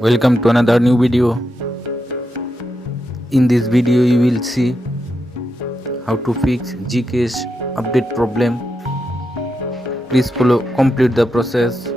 Welcome to another new video. In this video you will see how to fix Gcash update problem. Please follow complete the process.